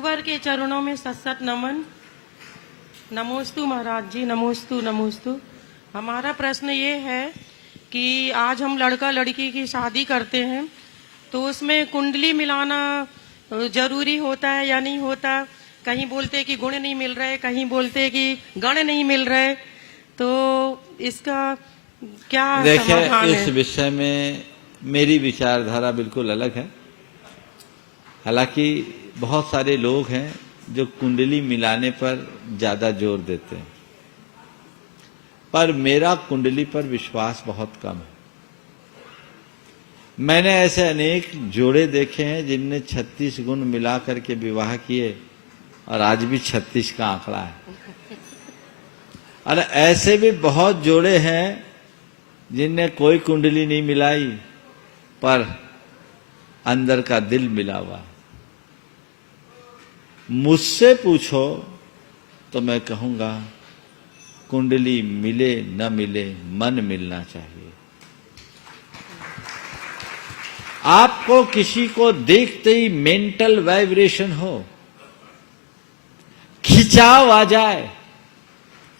गुरुवर के चरणों में सत नमन। नमोस्तु महाराज जी, नमोस्तु नमोस्तु। हमारा प्रश्न ये है कि आज हम लड़का लड़की की शादी करते हैं तो उसमें कुंडली मिलाना जरूरी होता है या नहीं होता? कहीं बोलते कि गुण नहीं मिल रहे, कहीं बोलते कि गण नहीं मिल रहे, तो इसका क्या समाधान है? इस विषय में मेरी विचारधारा बिल्कुल अलग है। हालांकि बहुत सारे लोग हैं जो कुंडली मिलाने पर ज्यादा जोर देते हैं, पर मेरा कुंडली पर विश्वास बहुत कम है। मैंने ऐसे अनेक जोड़े देखे हैं जिनने 36 गुण मिला करके विवाह किए और आज भी 36 का आंकड़ा है। और ऐसे भी बहुत जोड़े हैं जिनने कोई कुंडली नहीं मिलाई पर अंदर का दिल मिला हुआ है। मुझसे पूछो तो मैं कहूंगा कुंडली मिले न मिले, मन मिलना चाहिए। आपको किसी को देखते ही मेंटल वाइब्रेशन हो, खिंचाव आ जाए,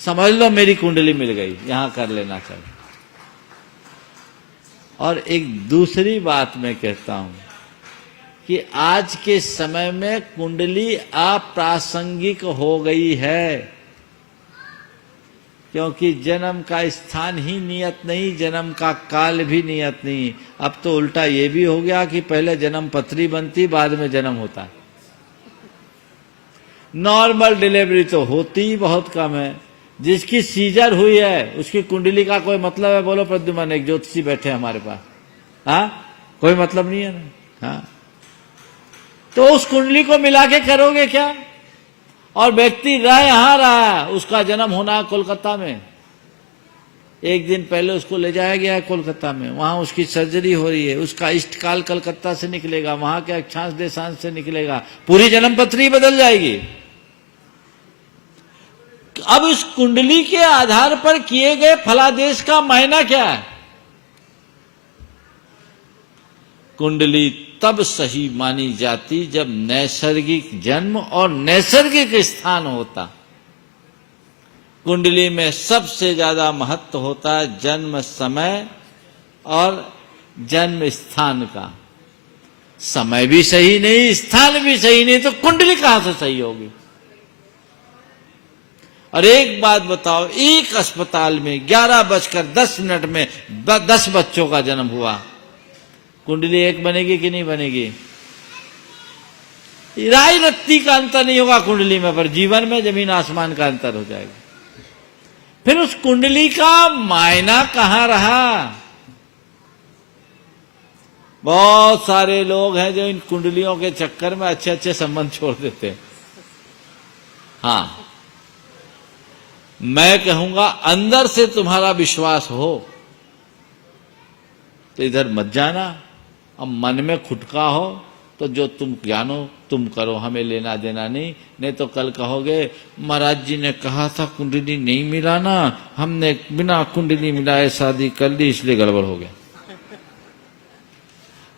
समझ लो मेरी कुंडली मिल गई, यहां कर लेना चाहिए। और एक दूसरी बात मैं कहता हूं कि आज के समय में कुंडली अप्रासंगिक हो गई है, क्योंकि जन्म का स्थान ही नियत नहीं, जन्म का काल भी नियत नहीं। अब तो उल्टा ये भी हो गया कि पहले जन्म पत्री बनती, बाद में जन्म होता है। नॉर्मल डिलीवरी तो होती ही बहुत कम है। जिसकी सीजर हुई है उसकी कुंडली का कोई मतलब है? बोलो प्रद्युमन, एक ज्योतिषी बैठे हमारे पास, हाँ, कोई मतलब नहीं है ना। हाँ, तो उस कुंडली को मिला के करोगे क्या? और व्यक्ति यहां रहा है, उसका जन्म होना है कोलकाता में, एक दिन पहले उसको ले जाया गया है कोलकाता में, वहां उसकी सर्जरी हो रही है, उसका इष्टकाल कलकत्ता से निकलेगा, वहां के अक्षांश देशांश से निकलेगा, पूरी जन्म पत्री बदल जाएगी। अब इस कुंडली के आधार पर किए गए फलादेश का मायना क्या है? कुंडली तब सही मानी जाती जब नैसर्गिक जन्म और नैसर्गिक स्थान होता। कुंडली में सबसे ज्यादा महत्व होता है जन्म समय और जन्म स्थान का। समय भी सही नहीं, स्थान भी सही नहीं, तो कुंडली कहां से सही होगी? और एक बात बताओ, एक अस्पताल में 11:10 में 10 बच्चों का जन्म हुआ, कुंडली एक बनेगी कि नहीं बनेगी? राई रत्ती का अंतर नहीं होगा कुंडली में, पर जीवन में जमीन आसमान का अंतर हो जाएगा। फिर उस कुंडली का मायना कहां रहा? बहुत सारे लोग हैं जो इन कुंडलियों के चक्कर में अच्छे अच्छे संबंध छोड़ देते हैं। हाँ, मैं कहूंगा अंदर से तुम्हारा विश्वास हो तो इधर मत जाना, अब मन में खुटका हो तो जो तुम जानो तुम करो, हमें लेना देना नहीं। नहीं तो कल कहोगे महाराज जी ने कहा था कुंडली नहीं मिलाना, हमने बिना कुंडली मिलाए शादी कर ली, इसलिए गड़बड़ हो गया।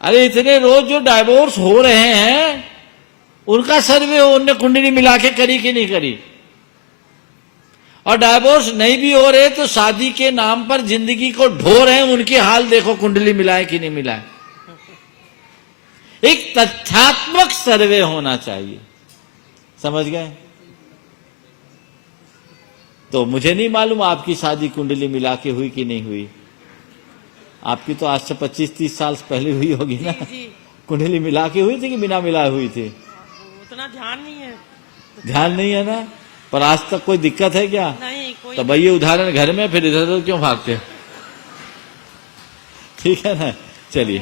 अरे इतने रोज जो डाइवोर्स हो रहे हैं उनका सर्वे हो, उनने कुंडली मिला के करी कि नहीं करी? और डाइवोर्स नहीं भी हो रहे तो शादी के नाम पर जिंदगी को ढो रहे हैं, उनकी हाल देखो, कुंडली मिलाए कि नहीं मिलाए। एक तथ्यात्मक सर्वे होना चाहिए, समझ गए? तो मुझे नहीं मालूम आपकी शादी कुंडली मिला के हुई कि नहीं हुई। आपकी तो आज से 25-30 साल पहले हुई होगी ना? जी। कुंडली मिला के हुई थी कि बिना मिलाए हुई थी? उतना ध्यान नहीं है। ध्यान नहीं है ना? पर आज तक कोई दिक्कत है क्या? नहीं, कोई। तो भाई ये उदाहरण घर में, फिर इधर उधर क्यों भागते? ठीक है ना, चलिए।